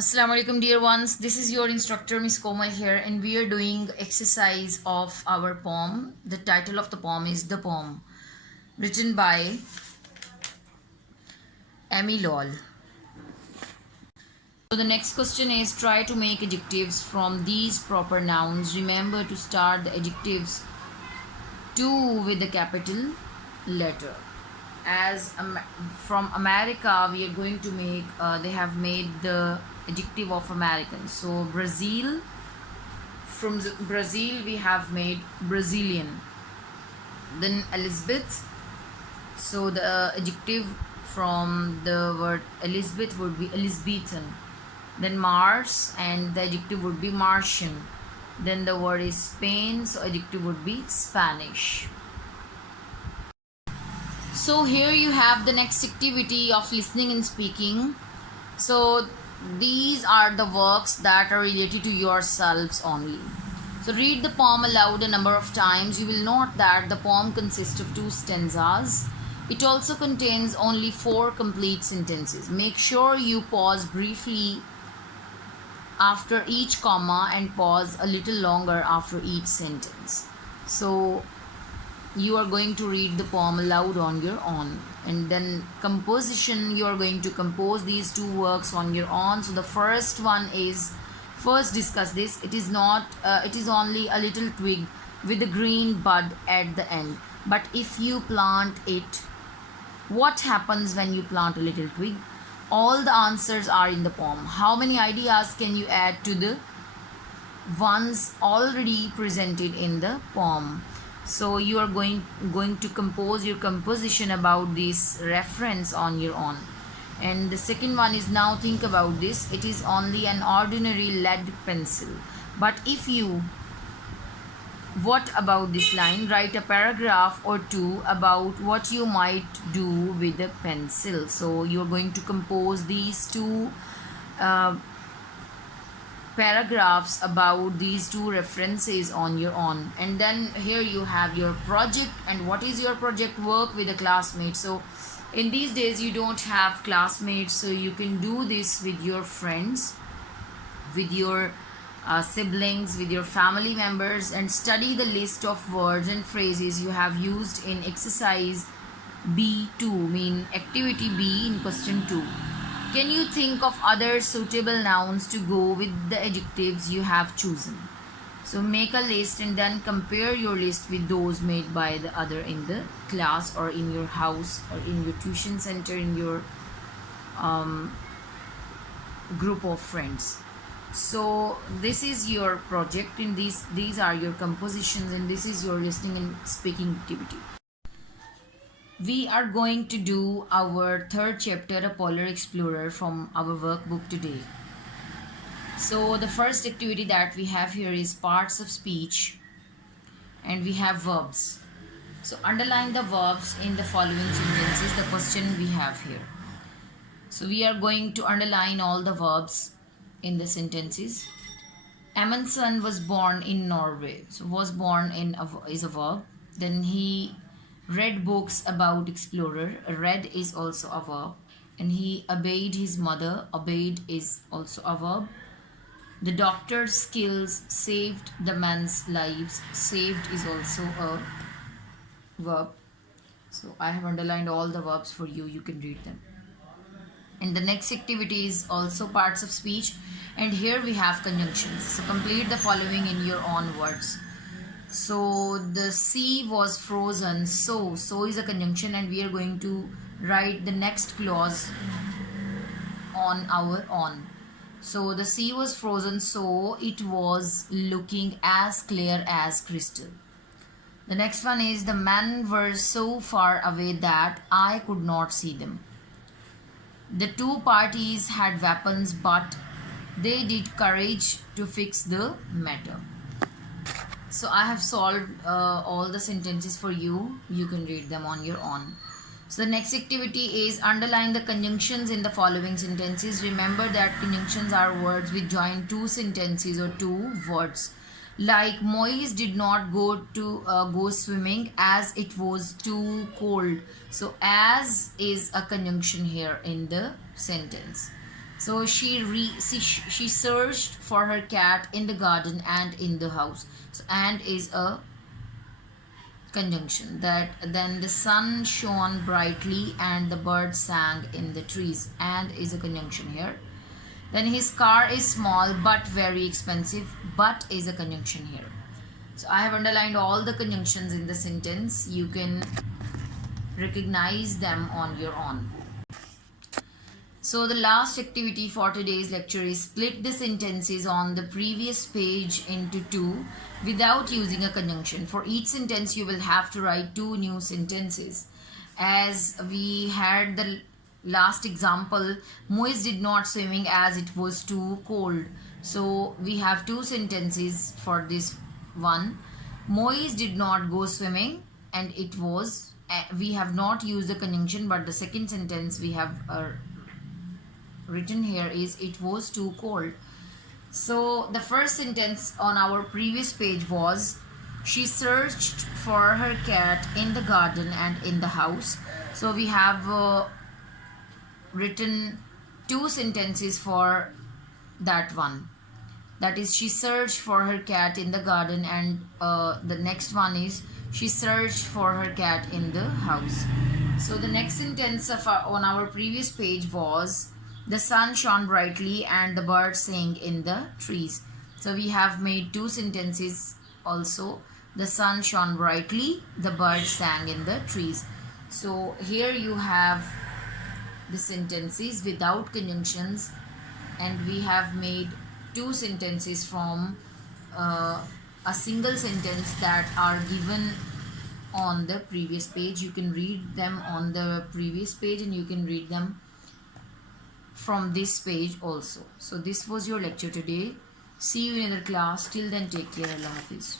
Assalamu alaikum dear ones, this is your instructor Miss Komal here, and we are doing exercise of our poem. The title of the poem is The Poem, written by Amy Lowell. So the next question is, try to make adjectives from these proper nouns. Remember to start the adjectives to with the capital letter. As from America, we are going to make, they have made the adjective of American. So Brazil, from Brazil, we have made Brazilian. Then Elizabeth, so the adjective from the word Elizabeth would be Elizabethan. Then Mars, and the adjective would be Martian. Then the word is Spain, so adjective would be Spanish. So here you have the next activity of listening and speaking. So these are the works that are related to yourselves only. So read the poem aloud a number of times. You will note that the poem consists of 2 stanzas. It also contains only 4 complete sentences. Make sure you pause briefly after each comma and pause a little longer after each sentence. So you are going to read the poem aloud on your own. And then composition, you are going to compose these 2 works on your own. So the first one is, first discuss this. It is not it is only a little twig with a green bud at the end, but if you plant it, what happens when you plant a little twig? All the answers are in the poem. How many ideas can you add to the ones already presented in the poem? So you are going to compose your composition about this reference on your own. And the second one is, now think about this. It is only an ordinary lead pencil, but if you, what about this line? Write a paragraph or 2 about what you might do with a pencil. So you're going to compose these 2 paragraphs about these 2 references on your own. And then here you have your project. And what is your project? Work with a classmate. So in these days you don't have classmates, so you can do this with your friends, with your siblings, with your family members, and study the list of words and phrases you have used in exercise B2, mean activity B in question 2. Can you think of other suitable nouns to go with the adjectives you have chosen? So make a list and then compare your list with those made by the other in the class or in your house or in your tuition center, in your group of friends. So this is your project, and these are your compositions, and this is your listening and speaking activity. We are going to do our 3rd chapter, A Polar Explorer, from our workbook today. So the first activity that we have here is parts of speech, and we have verbs. So underline the verbs in the following sentences, the question we have here. So we are going to underline all the verbs in the sentences. Amundsen was born in Norway. So was born in is a verb. Then he read books about explorer. Read is also a verb. And he obeyed his mother. Obeyed is also a verb. The doctor's skills saved the man's lives. Saved is also a verb. So I have underlined all the verbs for you. You can read them. And the next activity is also parts of speech. And here we have conjunctions. So complete the following in your own words. So the sea was frozen. So is a conjunction, and we are going to write the next clause on our own. So the sea was frozen, so it was looking as clear as crystal. The next one is, the men were so far away that I could not see them. The 2 parties had weapons, but they did courage to fix the matter. So I have solved all the sentences for you. You can read them on your own. So the next activity is, underline the conjunctions in the following sentences. Remember that conjunctions are words which join 2 sentences or 2 words. Like, Moise did not go swimming as it was too cold. So as is a conjunction here in the sentence. So she searched for her cat in the garden and in the house. So and is a conjunction. That then the sun shone brightly and the birds sang in the trees, and is a conjunction here. Then his car is small but very expensive, but is a conjunction here. So I have underlined all the conjunctions in the sentence. You can recognize them on your own. So the last activity for today's lecture is split the sentences on the previous page into two without using a conjunction. For each sentence you will have to write two new sentences. As we had the last example, Moise did not swimming as it was too cold. So we have two sentences for this one. Moise did not go swimming and it was, we have not used the conjunction, but the second sentence we have written here is it was too cold. So the first sentence on our previous page was she searched for her cat in the garden and in the house. So we have written two sentences for that one. That is, she searched for her cat in the garden, and the next one is she searched for her cat in the house. So the next sentence on our previous page was the sun shone brightly and the birds sang in the trees. So we have made two sentences also. The sun shone brightly, the birds sang in the trees. So here you have the sentences without conjunctions, and we have made two sentences from a single sentence that are given on the previous page. You can read them on the previous page and you can read them from this page also. So this was your lecture today. See you in another class. Till then, take care. Allah Hafiz.